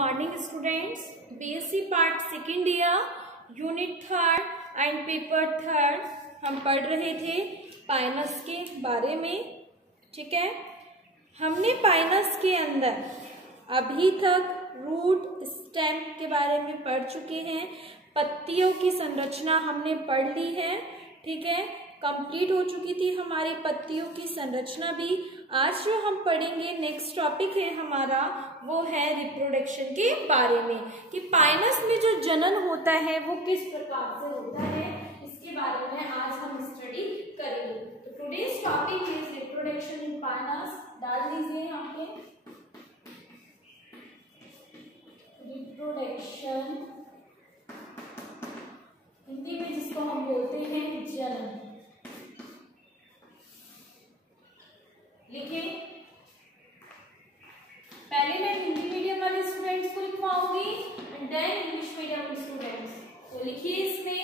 Morning students. BSc part second year unit third and paper third हम पढ़ रहे थे पाइनस के बारे में। ठीक है, हमने पाइनस के अंदर अभी तक रूट स्टेम के बारे में पढ़ चुके हैं, पत्तियों की संरचना हमने पढ़ ली है। ठीक है, कंप्लीट हो चुकी थी हमारी पत्तियों की संरचना भी। आज जो हम पढ़ेंगे नेक्स्ट टॉपिक है हमारा, वो है रिप्रोडक्शन के बारे में, कि पाइनस में जो जनन होता है वो किस प्रकार से होता है, इसके बारे में आज हम स्टडी करेंगे। तो today's topic is reproduction in Pinus. डाल दीजिए यहाँ पे रिप्रोडक्शन, हिंदी में जिसको हम बोलते हैं जनन। लिखिए, पहले मैं हिंदी मीडियम वाले स्टूडेंट्स को लिखवाऊंगी and then English medium students. तो लिखिए, इसमें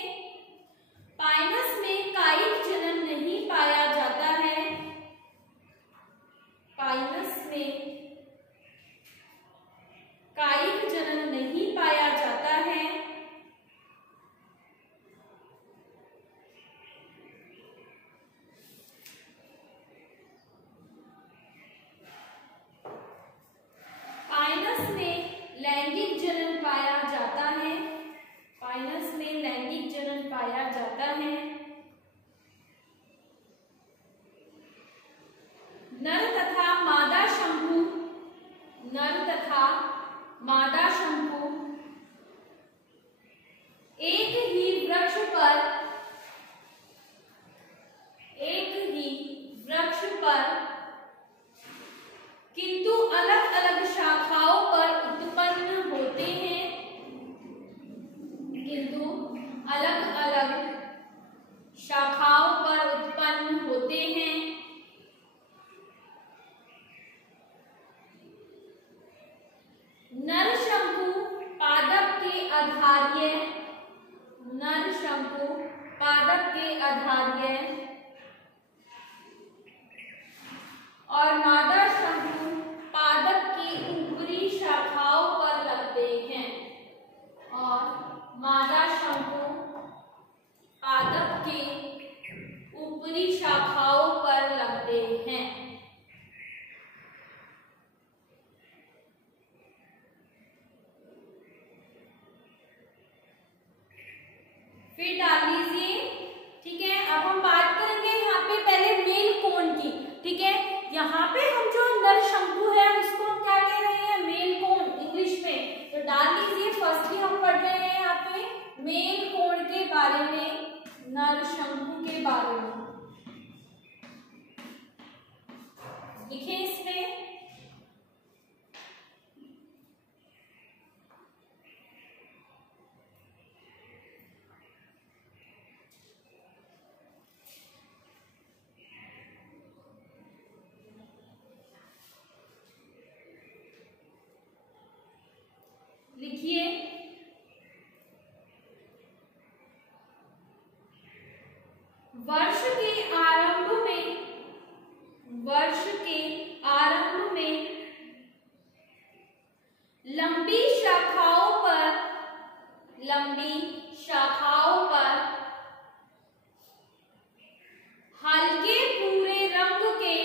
पाइनस में कायिक जनन नहीं पाया जाता है। पाइनस में कायिक जनन नहीं पाया जाता है। पाइनस में लैंगिक जनन पाया जाता है। पाइनस में लैंगिक जनन पाया जाता है। नर तथा मादा शंकु, नर तथा मादा शंकु एक ही वृक्ष पर, एक ही वृक्ष पर किंतु अलग अलग शाखाओं पर उत्पन्न होते हैं। किंतु अलग अलग शाखाओं पर उत्पन्न होते हैं। नर शंकु पादप के आधार्य, नर शंकु पादप के आधार्य और मादा शंकु पादप की ऊपरी शाखाओं पर लगते हैं। और मादा शंकु पादप के ऊपरी शाखाओं पर लगते हैं। फिर डाल लीजिए। ठीक है, अब हम बात करेंगे यहाँ पे पहले मेल कोन की। ठीक है, यहाँ पे हम जो नर शंकु है उसको हम क्या कह रहे हैं, मेल कोन इंग्लिश में। तो डाल लीजिए, फर्स्टली हम पढ़ रहे हैं यहाँ पे मेल कोन के बारे में, नर शंकु के बारे में। लिखिए इसमें लिखिए वर्ष के आरंभ में, वर्ष के आरंभ में लंबी शाखाओं पर, लंबी शाखाओं पर हल्के भूरे रंग के,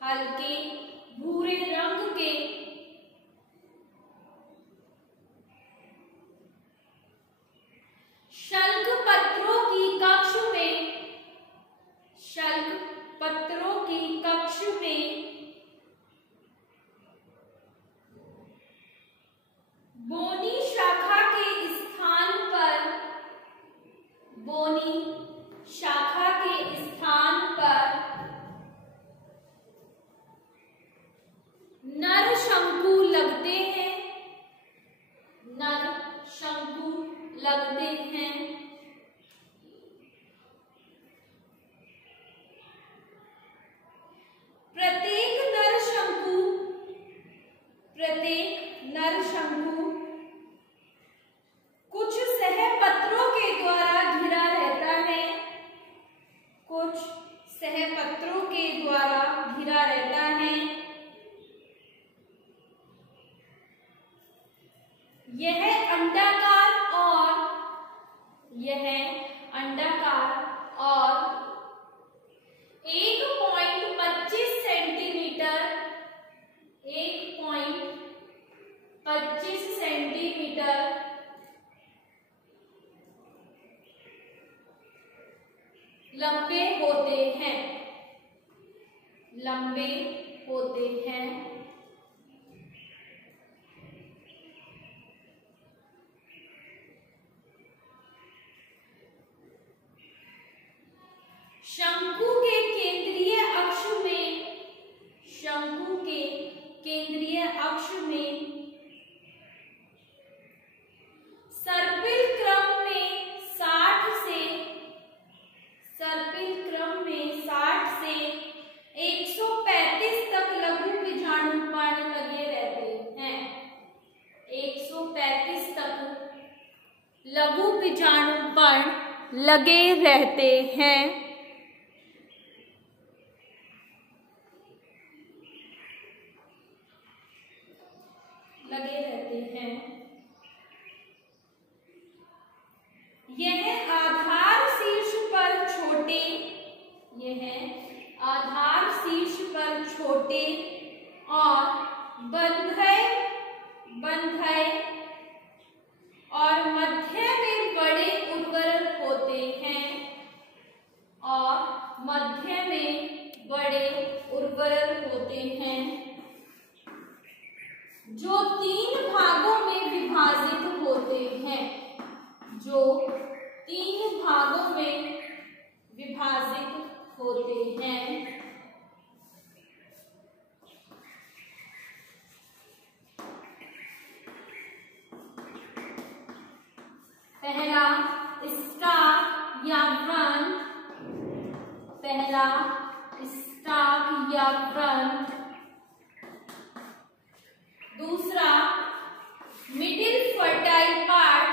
हल्के भूरे रंग के शल्क पत्रों की कक्ष में, शल्क पत्रों की कक्ष में बोनी शाखा के स्थान पर, बोनी शाखा के स्थान पर नर शंकु लगते हैं, नर शंकु लगते हैं। प्रत्येक नर शंकु, प्रत्येक नर शंकु कुछ सहपत्रों के द्वारा घिरा रहता है, कुछ सहपत्रों के द्वारा घिरा रहता है। यह अंडाकार और 1.25 सेंटीमीटर लंबे होते हैं। शंकु के केंद्रीय अक्ष में सर्पिल क्रम में 60 से 135 तक लघु बीजाणु पर्ण लगे रहते हैं। 135 तक लघु बीजाणु पर्ण लगे रहते हैं। यह आधार शीर्ष पर छोटे और बंधय और मध्य में बड़े उर्वर होते हैं, जो 3 भागों में विभाजित होते हैं। पहला स्टाक या व्रंत, दूसरा मिडिल फर्टाइल पार्ट,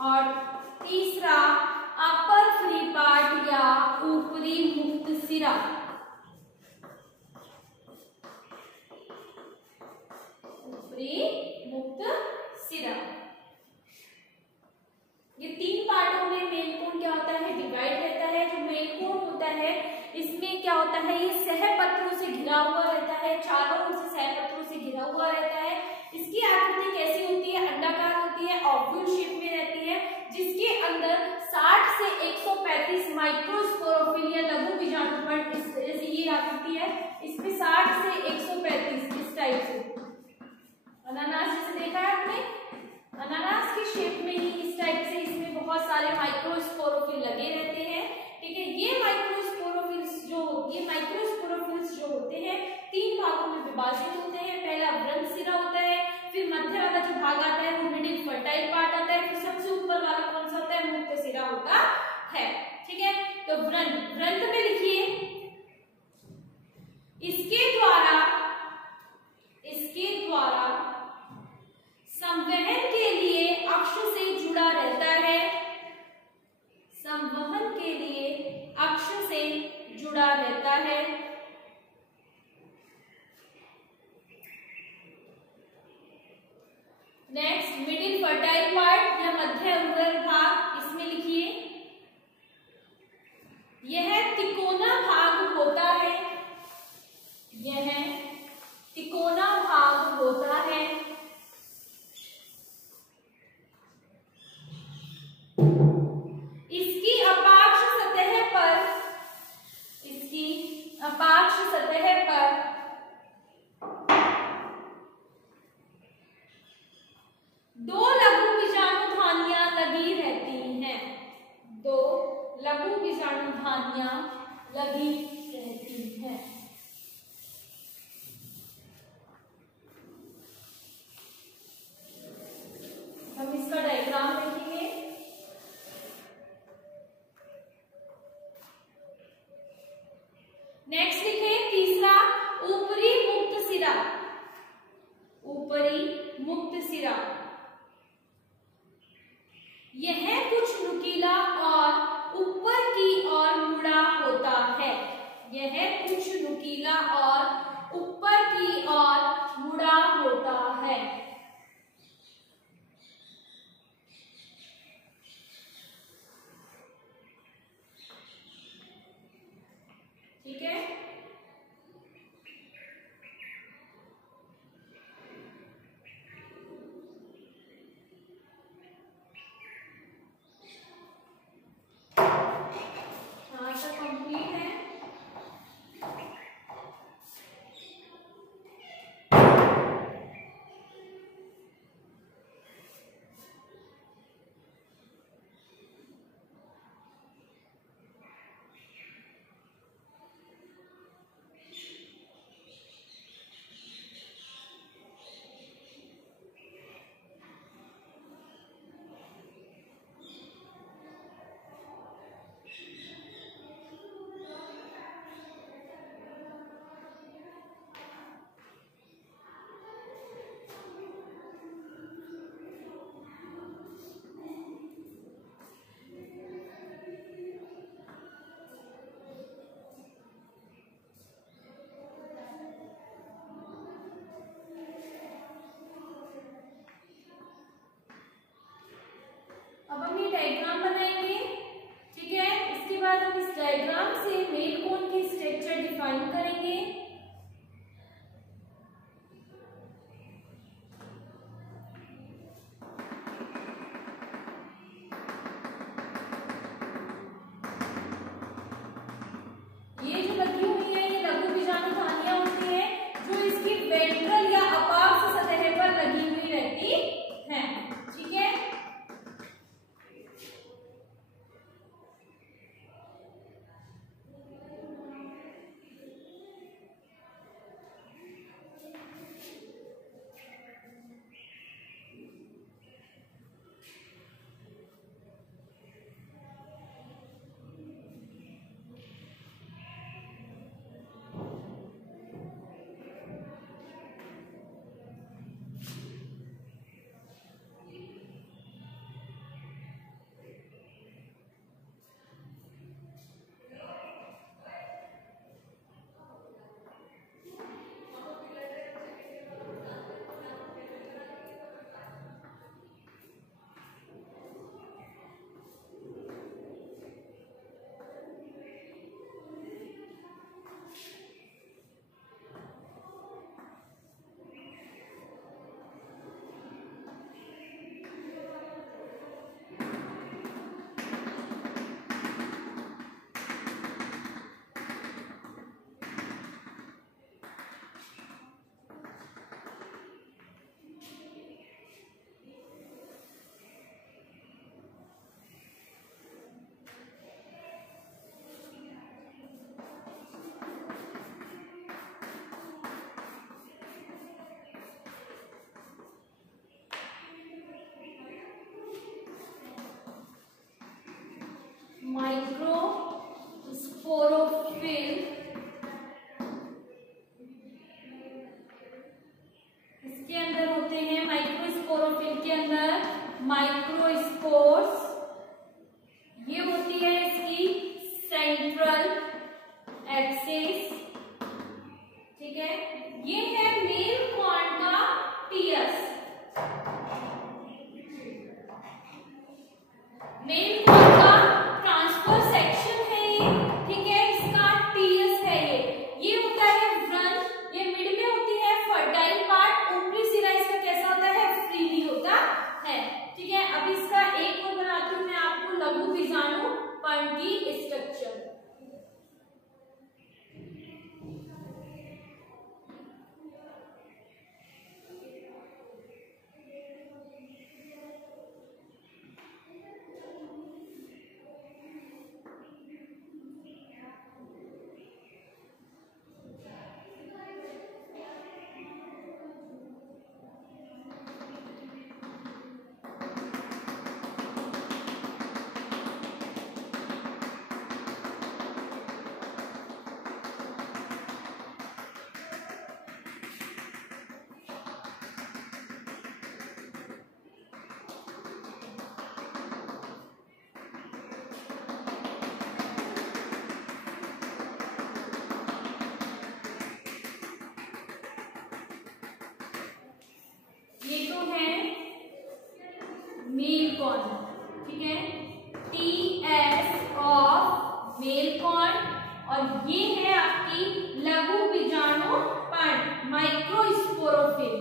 और तीसरा अपर फ्री पार्ट या ऊपरी मुक्त सिरा। ये 3 पार्टों में मेल कोण क्या होता है, डिवाइड रहता है। जो मेल कोण होता है इसमें क्या होता है, ये सहपत्रों से घिरा हुआ रहता है, चारों ओर से सहपत्रों से घिरा हुआ रहता है। इसकी आकृति कैसी होती है, अंडाकार होती है, ऑब्यूल शेप में रहती है, जिसके अंदर 60 से 135 माइक्रोस्पोरोफिल या लघु बीजाणु पर्ण, जैसे ये आकृति है, इसमें 60 से 135 इस टाइप से, अनानास जैसे देखा है आपने, अनानास की शेप में ही इस टाइप से इसमें बहुत सारे माइक्रोस्पोरोफिल लगे रहते हैं। ठीक है, ये माइक्रोस्पोरोफिल्स जो होते हैं 3 भागों में विभाजित होते हैं। पहला व्रंत सिरा होता है, फिर मध्य वाला जो भाग आता है वो मिडिल फर्टाइल पार्ट आता है, फिर सबसे ऊपर वाला कौन सा होता है, मुक्त सिरा होता है। ठीक है, तो व्रंत में लिखिए, इसके द्वारा संवहन के लिए अक्ष से जुड़ा रहता है, नेक्स्ट मिडिल फर्टाइल पार्ट या मध्य उर्वर भाग, इसमें लिखिए यह तिकोना भाग होता है, इसकी अपाक्ष सतह पर दो लघु बीजाणु धानियां लगी रहती हैं, हम इसका डायग्राम देखेंगे। नेक्स्ट लिखे तीसरा ऊपरी मुक्त सिरा। माइक्रोस्पोर्स, ये होती है इसकी सेंट्रल एक्सिस, ठीक है। ये है मेल कॉर्न का टीएस, मेल कॉर्न का ट्रांसफर सेक्शन है ये, ठीक है। इसका टीएस है ये होता है व्रण, ये मिड में होती है फर्टाइल पार्ट, ऊपरी सिरा इसका कैसा होता है, फ्रीली होता है, ठीक है। अब इसका एक और बनाती हूँ मैं आपको लघु बीजाणु पर्ण की स्ट्रक्चर। ये तो है मेल कॉर्न, ठीक है, टीएस ऑफ मेल कॉर्न, और ये है आपकी लघु बीजाणु पर्ण माइक्रोस्पोरोफिल,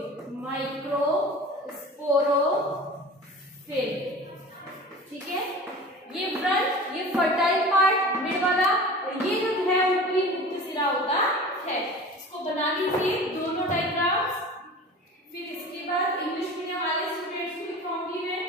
ठीक है। ये व्रण, ये फर्टाइल पार्ट मिड वाला, और ये जो है ऊपरी मुक्त सिरा होता है। इसको बना लीजिए दोनों डायग्राम्स, फिर इसके बाद इंग्लिश मीडियम वाले स्टूडेंट्स को दिखाऊंगी मैं।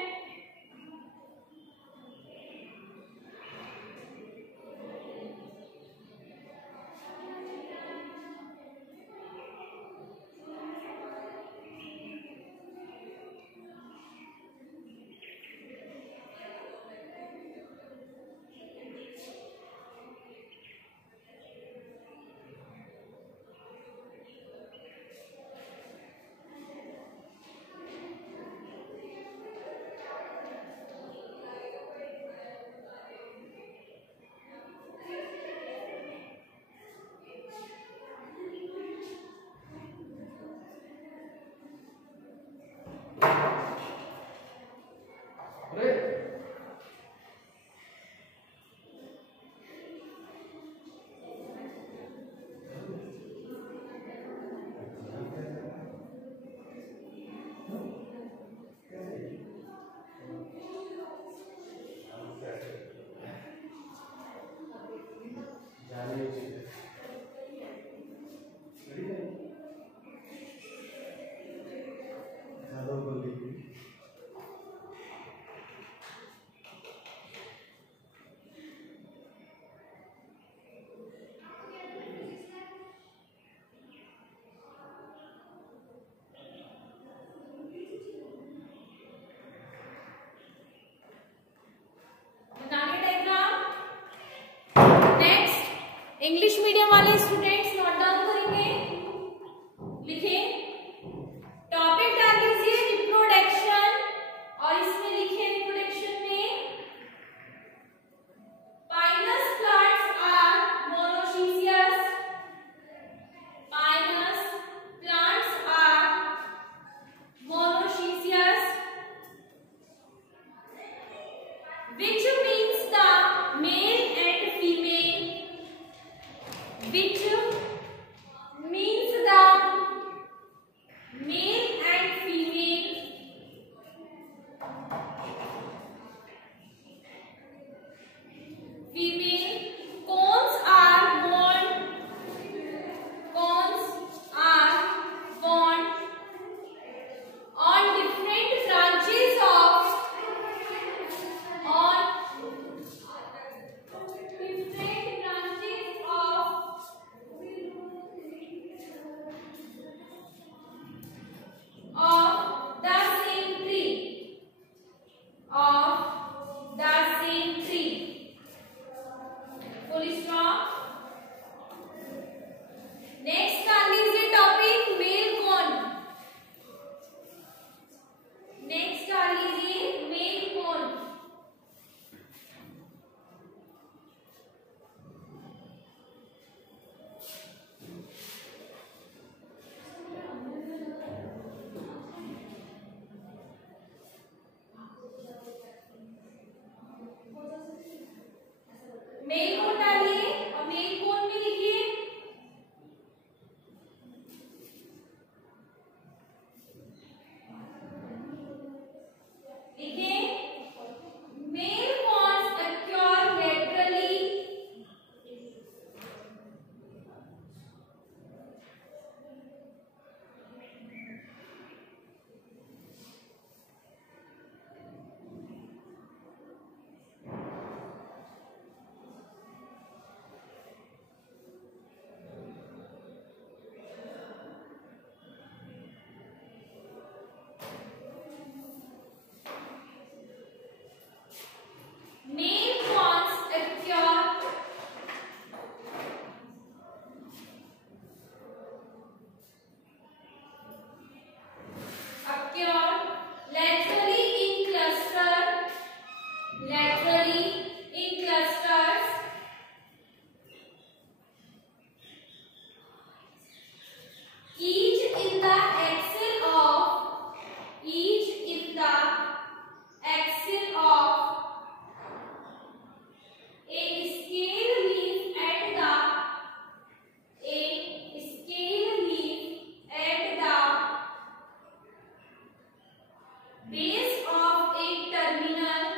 base of a terminal,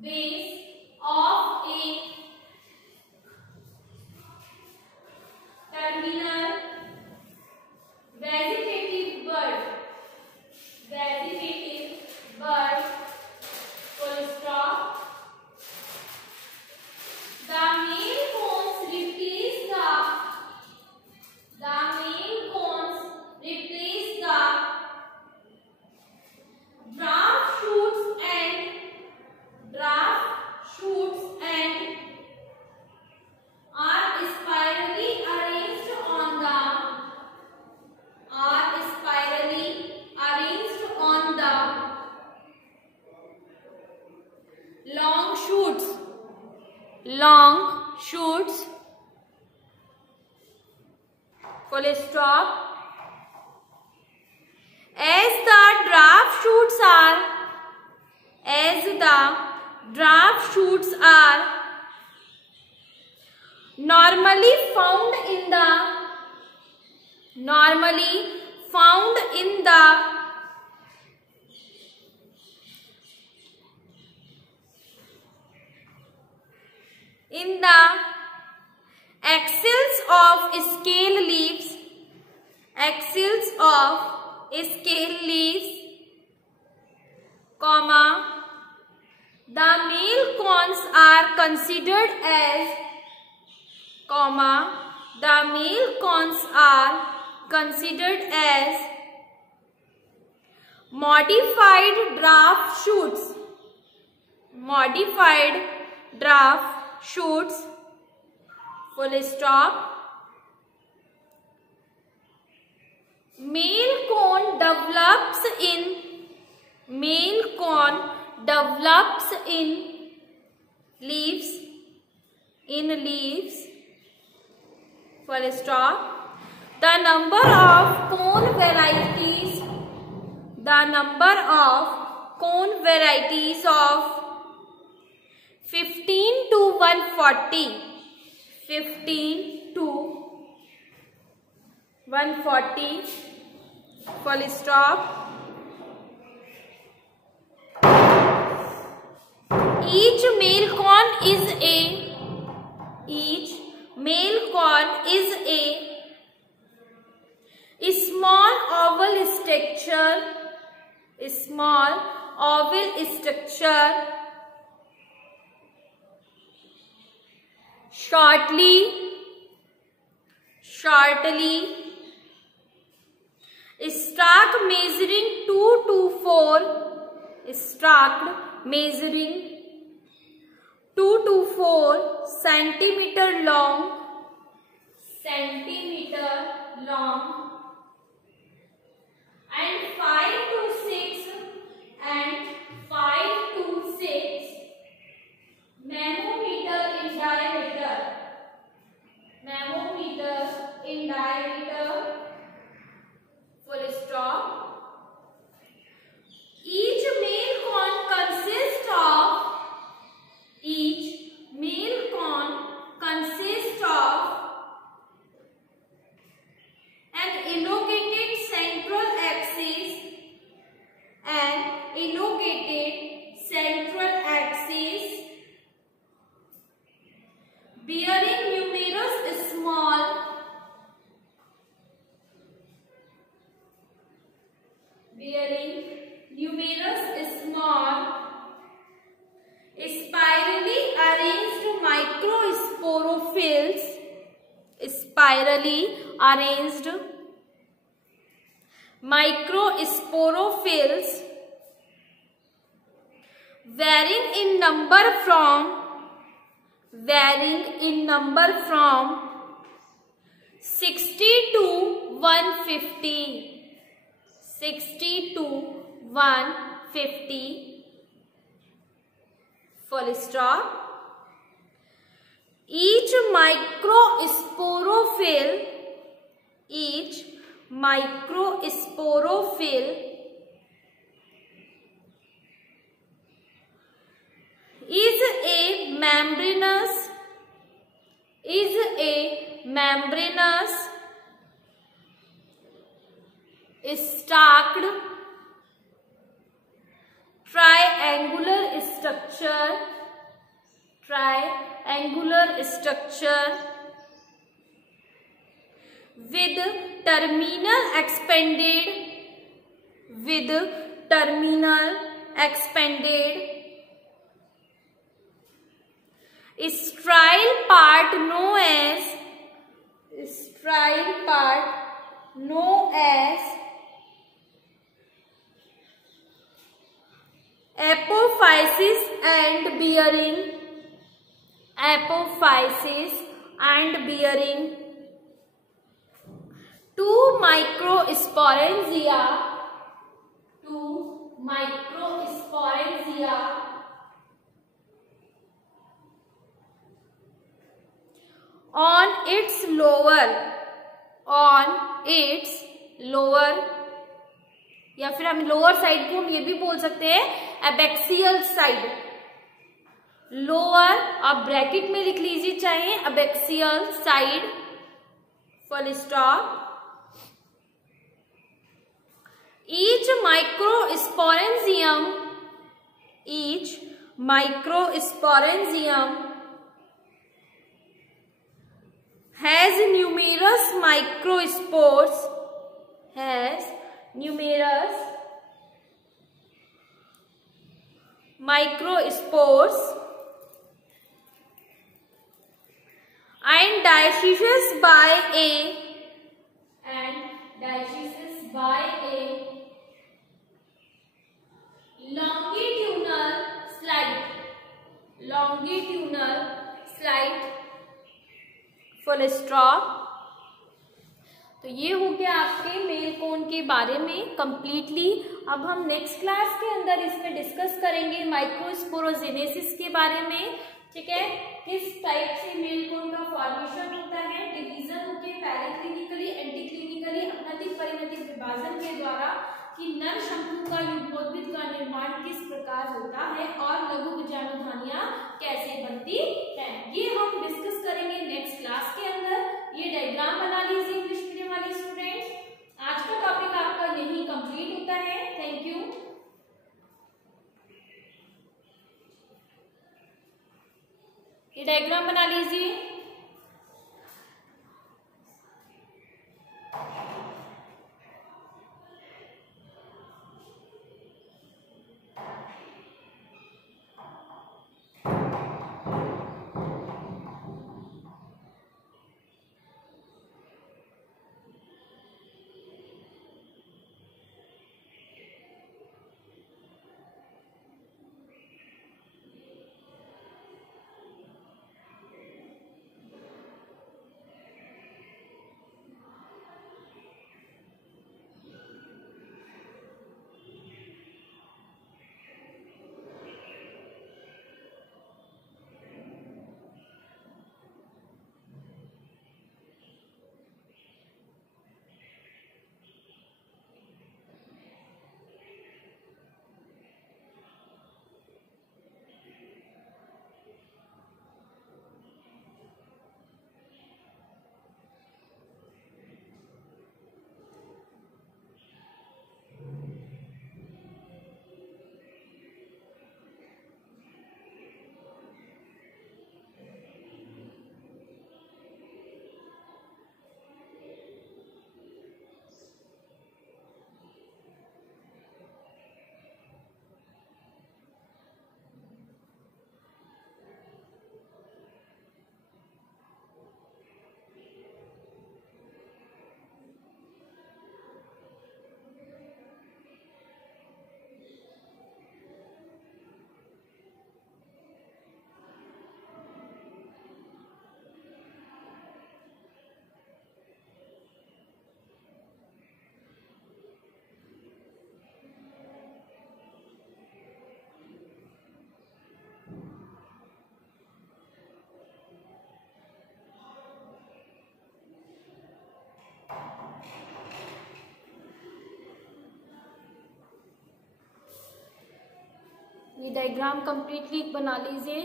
base of a terminal vegetative bird, full stop. The male cones replace the draft shoots and are spirally arranged on the long shoots, full stop. As the draft shoots are normally found in the axils of scale leaves, comma, the male cones are considered as modified draft shoots, full stop. Male cone develops in leaves, full stop. The number of cone varieties of 15 to 140, full stop. Each male cone is a small oval structure, shortly stalked, measuring 2 to 4 centimeter long, and 5 to 6 nanometer in diameter, full stop. Each male cone consists of an elongated central axis bearing numerous small spirally arranged microsporophylls varying in number from 60 to 150, full stop. Each microsporophyll is a membranous structure, triangular structure with terminal expanded, strile part known as apophysis and bearing. Two microsporangia on its lower या फिर हम lower side को हम ये भी बोल सकते हैं एबैक्सियल साइड. लोअर आप ब्रैकेट में लिख लीजिए चाहे abaxial side, full stop. Each microsporangium has numerous microspores and dioecious by a longitudinal slide, full stop. तो ये हो गया आपके मेल कोन के बारे में कंप्लीटली. अब हम नेक्स्ट क्लास के अंदर इसमें डिस्कस करेंगे माइक्रोस्पोरोजेनेसिस के बारे में. ठीक है, किस टाइप से मेल कोन का फॉर्मेशन होता है, डिवीजन होके पैराक्लिनिकली, एंटीक्लिनिकली, अपनतिक परिणतिक विभाजन के द्वारा कि नर शंकु का युग्मोद्भिद का निर्माण किस प्रकार होता है और लघु बीजाणुधानियां कैसे बनती हैं, ये हम डिस्कस करेंगे नेक्स्ट क्लास के अंदर. ये डायग्राम बना लीजिए इंग्लिश मीडियम वाले स्टूडेंट्स. आज का टॉपिक आपका यही कंप्लीट होता है. Thank you. ये डायग्राम बना लीजिए. ये डायग्राम कंप्लीटली बना लीजिए.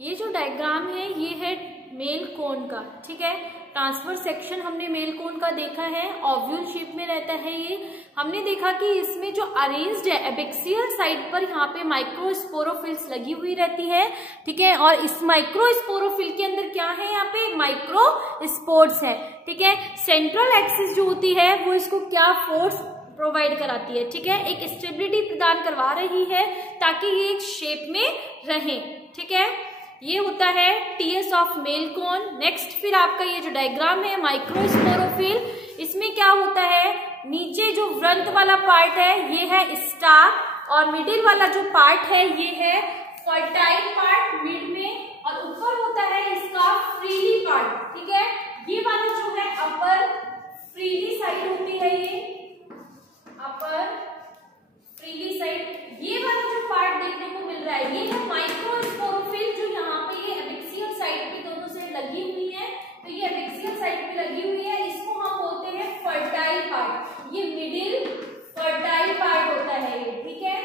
ये जो डायग्राम है ये है मेल कोन का. ठीक है, ट्रांसवर्स सेक्शन हमने मेल कोन का देखा है, ओव्यूल शेप में रहता है ये. हमने देखा कि इसमें जो अरेंज्ड है एबैक्सियल साइड पर यहाँ पे माइक्रोस्पोरोफिल्स लगी हुई रहती है, ठीक है। और इस माइक्रोस्पोरोफिल के अंदर क्या है, यहाँ पे माइक्रोस्पोर्स है, ठीक है। सेंट्रल एक्सिस जो होती है वो इसको क्या फोर्स प्रोवाइड कराती है, ठीक है, एक स्टेबिलिटी प्रदान करवा रही है ताकि ये एक शेप में रहे, ठीक है। ये होता है TS of male cone. Next फिर आपका ये जो डायग्राम है माइक्रोस्पोरोफिल, इसमें क्या होता है, नीचे जो व्रंत वाला पार्ट है ये है स्टाक और मिडिल वाला जो पार्ट है ये है फर्टाइल पार्ट मिड में, और ऊपर होता है इसका फ्रीली पार्ट, ठीक है। ये वाला जो है अपर फ्रीली साइड होती है, ये अपर फ्रीली साइड। ये वाला जो पार्ट देखने को मिल रहा है ये है माइक्रोस्पोरोफिल, जो यहाँ पे ये एबैक्सियल साइड पे दोनों साइड लगी हुई है, तो ये एबैक्सियल साइड पे लगी हुई है, इसको हम बोलते हैं फर्टाइल पार्ट। ये मिडिल फर्टाइल पार्ट होता है ये, ठीक है,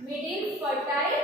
मिडिल फर्टाइल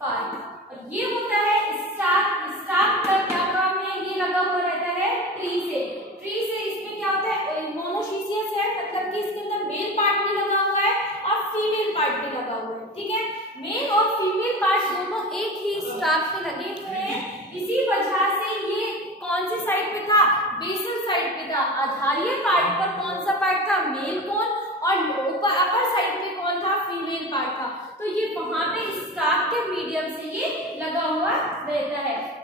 पार्ट। और ये होता है स्टाक। स्टाक का क्या काम है, ये लगा हुआ रहता है ट्री से। ट्री से इसमें क्या होता है, मोनोशीशियस है, मतलब कि इसके अंदर मेल पार्ट भी लगा हुआ है और फीमेल पार्ट भी लगा हुआ है, ठीक है। मेल और फीमेल पार्ट दोनों एक ही स्टाक पे लगे हुए हैं। इसी वजह से ये कौन सी साइड पे था, बेसल साइड पे था। आधारीय पार्ट पर कौन सा पार्ट था, मेल कोन, और अपर साइड पे कौन था, फीमेल पार्ट था। तो ये वहां पे स्टाक के मीडियम से ये लगा हुआ रहता है।